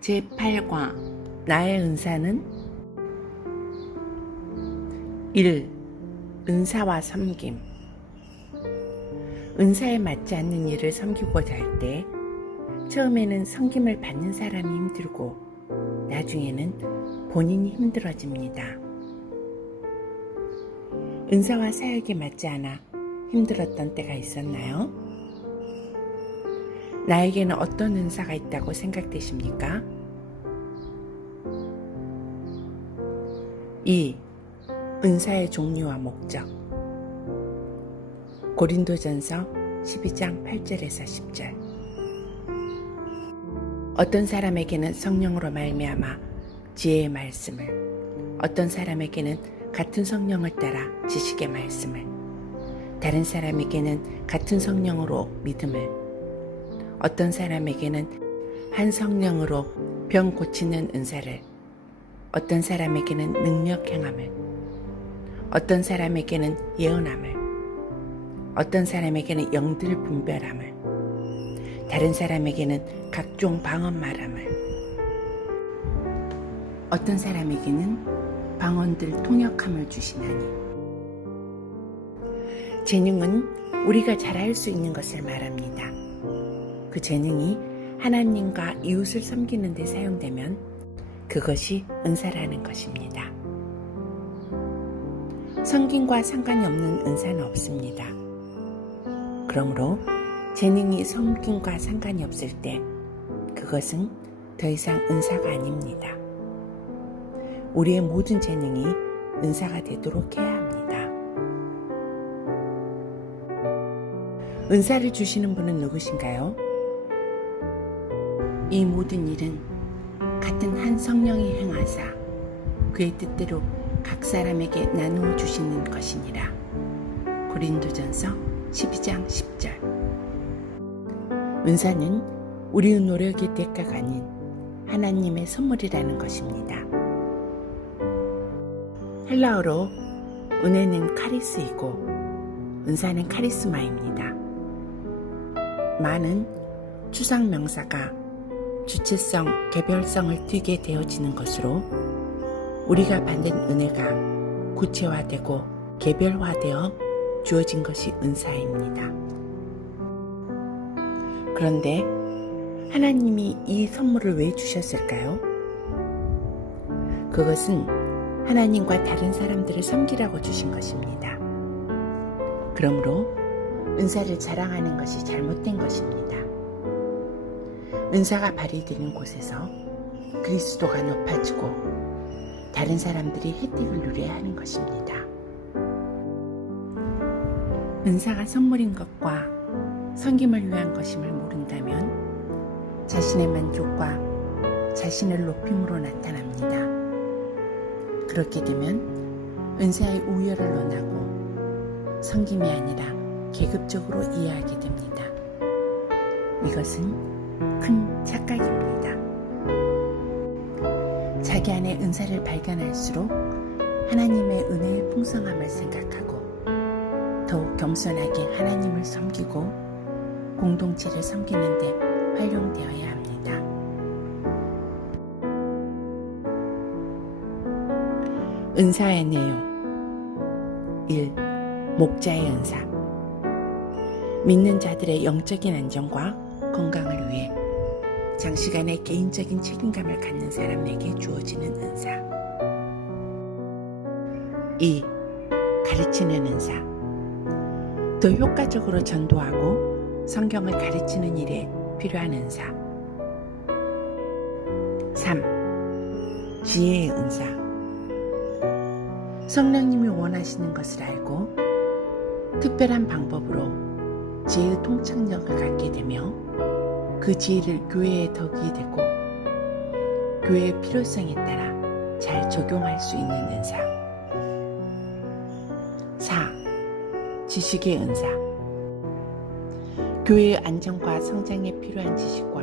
제8과 나의 은사는 1. 은사와 섬김. 은사에 맞지 않는 일을 섬기고자 할 때 처음에는 섬김을 받는 사람이 힘들고 나중에는 본인이 힘들어집니다. 은사와 사역이 맞지 않아 힘들었던 때가 있었나요? 나에게는 어떤 은사가 있다고 생각되십니까? 2. 은사의 종류와 목적. 고린도전서 12장 8절에서 10절. 어떤 사람에게는 성령으로 말미암아 지혜의 말씀을, 어떤 사람에게는 같은 성령을 따라 지식의 말씀을, 다른 사람에게는 같은 성령으로 믿음을, 어떤 사람에게는 한 성령으로 병 고치는 은사를, 어떤 사람에게는 능력 행함을, 어떤 사람에게는 예언함을, 어떤 사람에게는 영들 분별함을, 다른 사람에게는 각종 방언 말함을, 어떤 사람에게는 방언들 통역함을 주시나니. 재능은 우리가 잘할 수 있는 것을 말합니다. 그 재능이 하나님과 이웃을 섬기는 데 사용되면 그것이 은사라는 것입니다. 섬김과 상관이 없는 은사는 없습니다. 그러므로 재능이 섬김과 상관이 없을 때 그것은 더 이상 은사가 아닙니다. 우리의 모든 재능이 은사가 되도록 해야 합니다. 은사를 주시는 분은 누구신가요? 이 모든 일은 같은 한 성령이 행하사 그의 뜻대로 각 사람에게 나누어 주시는 것이니라. 고린도전서 12장 10절. 은사는 우리의 노력의 대가가 아닌 하나님의 선물이라는 것입니다. 헬라어로 은혜는 카리스이고 은사는 카리스마입니다. 많은 추상 명사가 주체성, 개별성을 띠게 되어지는 것으로 우리가 받는 은혜가 구체화되고 개별화되어 주어진 것이 은사입니다. 그런데 하나님이 이 선물을 왜 주셨을까요? 그것은 하나님과 다른 사람들을 섬기라고 주신 것입니다. 그러므로 은사를 자랑하는 것이 잘못된 것입니다. 은사가 발휘되는 곳에서 그리스도가 높아지고 다른 사람들이 혜택을 누려야 하는 것입니다. 은사가 선물인 것과 섬김을 위한 것임을 모른다면 자신의 만족과 자신을 높임으로 나타납니다. 그렇게 되면 은사의 우열을 논하고 섬김이 아니라 계급적으로 이해하게 됩니다. 이것은 큰 착각입니다. 자기 안에 은사를 발견할수록 하나님의 은혜의 풍성함을 생각하고 더욱 겸손하게 하나님을 섬기고 공동체를 섬기는 데 활용되어야 합니다. 은사의 내용. 1. 목자의 은사. 믿는 자들의 영적인 안정과 건강을 위해 장시간의 개인적인 책임감을 갖는 사람에게 주어지는 은사. 2. 가르치는 은사. 더 효과적으로 전도하고 성경을 가르치는 일에 필요한 은사. 3. 지혜의 은사. 성령님이 원하시는 것을 알고 특별한 방법으로 지혜의 통찰력을 갖게 되며 그 지혜를 교회에 덕이 되고 교회의 필요성에 따라 잘 적용할 수 있는 은사. 4. 지식의 은사. 교회의 안정과 성장에 필요한 지식과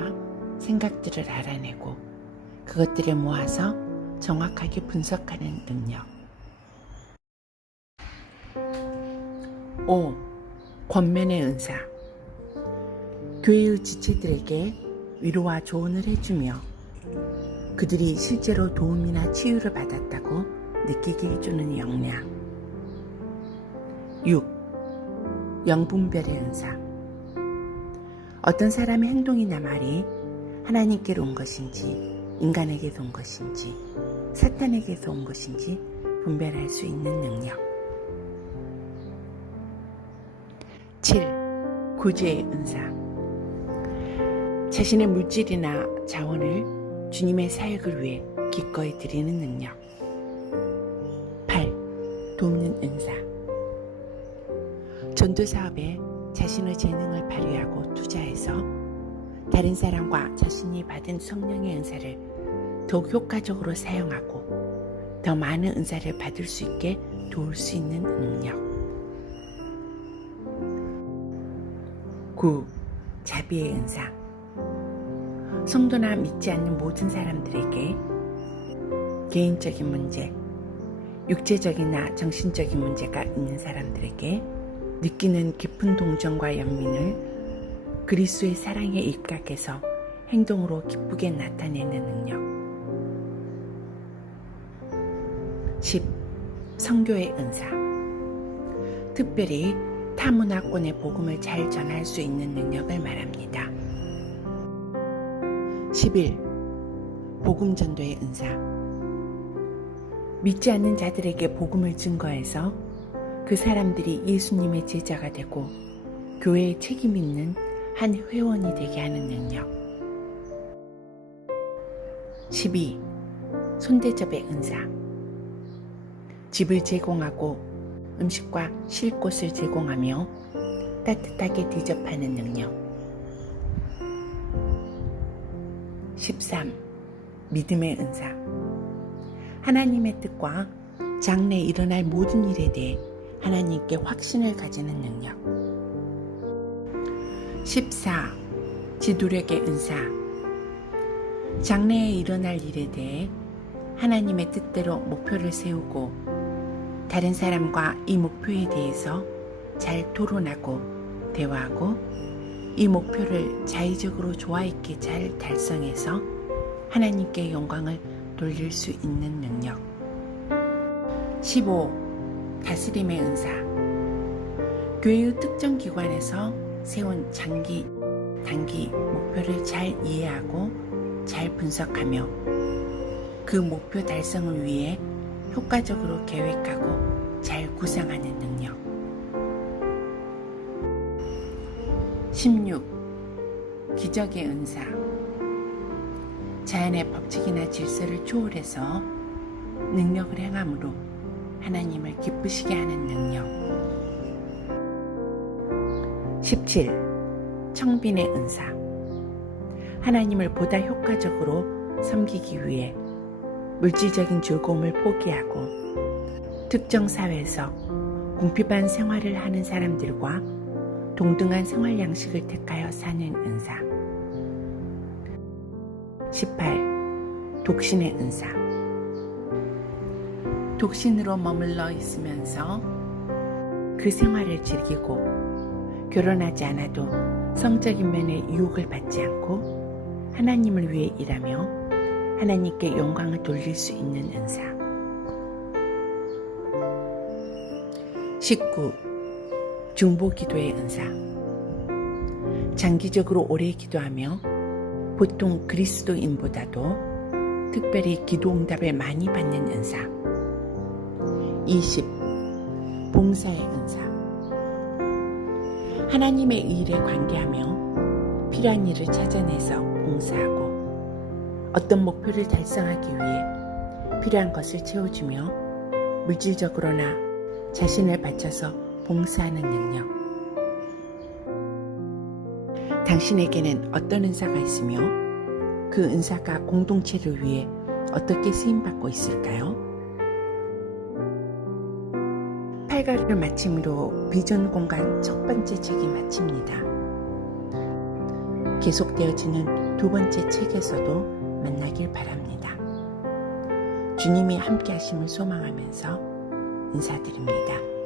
생각들을 알아내고 그것들을 모아서 정확하게 분석하는 능력. 5. 권면의 은사. 교회의 지체들에게 위로와 조언을 해주며 그들이 실제로 도움이나 치유를 받았다고 느끼게 해주는 역량. 6. 영분별의 은사. 어떤 사람의 행동이나 말이 하나님께로 온 것인지 인간에게서 온 것인지 사탄에게서 온 것인지 분별할 수 있는 능력. 7. 구제의 은사. 자신의 물질이나 자원을 주님의 사역을 위해 기꺼이 드리는 능력. 8. 돕는 은사. 전도 사업에 자신의 재능을 발휘하고 투자해서 다른 사람과 자신이 받은 성령의 은사를 더욱 효과적으로 사용하고 더 많은 은사를 받을 수 있게 도울 수 있는 능력. 9. 자비의 은사. 성도나 믿지 않는 모든 사람들에게 개인적인 문제, 육체적이나 정신적인 문제가 있는 사람들에게 느끼는 깊은 동정과 연민을 그리스도의 사랑에 입각해서 행동으로 기쁘게 나타내는 능력. 10. 선교의 은사. 특별히 타문화권의 복음을 잘 전할 수 있는 능력을 말합니다. 11. 복음 전도의 은사. 믿지 않는 자들에게 복음을 증거해서 그 사람들이 예수님의 제자가 되고 교회에 책임 있는 한 회원이 되게 하는 능력. 12. 손대접의 은사. 집을 제공하고 음식과 쉴 곳을 제공하며 따뜻하게 대접하는 능력. 13. 믿음의 은사. 하나님의 뜻과 장래에 일어날 모든 일에 대해 하나님께 확신을 가지는 능력. 14. 지도력의 은사. 장래에 일어날 일에 대해 하나님의 뜻대로 목표를 세우고 다른 사람과 이 목표에 대해서 잘 토론하고 대화하고 이 목표를 자의적으로 조화 있게 잘 달성해서 하나님께 영광을 돌릴 수 있는 능력. 15. 다스림의 은사. 교회의 특정 기관에서 세운 장기, 단기 목표를 잘 이해하고 잘 분석하며 그 목표 달성을 위해 효과적으로 계획하고 잘 구상하는 능력. 16. 기적의 은사. 자연의 법칙이나 질서를 초월해서 능력을 행함으로 하나님을 기쁘시게 하는 능력. 17. 청빈의 은사. 하나님을 보다 효과적으로 섬기기 위해 물질적인 즐거움을 포기하고 특정 사회에서 궁핍한 생활을 하는 사람들과 동등한 생활 양식을 택하여 사는 은사. 18. 독신의 은사. 독신으로 머물러 있으면서 그 생활을 즐기고 결혼하지 않아도 성적인 면의 유혹을 받지 않고 하나님을 위해 일하며 하나님께 영광을 돌릴 수 있는 은사. 19. 중보기도의 은사. 장기적으로 오래 기도하며 보통 그리스도인보다도 특별히 기도 응답을 많이 받는 은사. 20. 봉사의 은사. 하나님의 일에 관계하며 필요한 일을 찾아내서 봉사하고 어떤 목표를 달성하기 위해 필요한 것을 채워주며 물질적으로나 자신을 바쳐서 봉사하는 능력. 당신에게는 어떤 은사가 있으며 그 은사가 공동체를 위해 어떻게 쓰임받고 있을까요? 8가를 마침으로 비전 공간 첫 번째 책이 마칩니다. 계속되어지는 두 번째 책에서도 만나길 바랍니다. 주님이 함께 하심을 소망하면서 인사드립니다.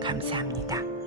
감사합니다.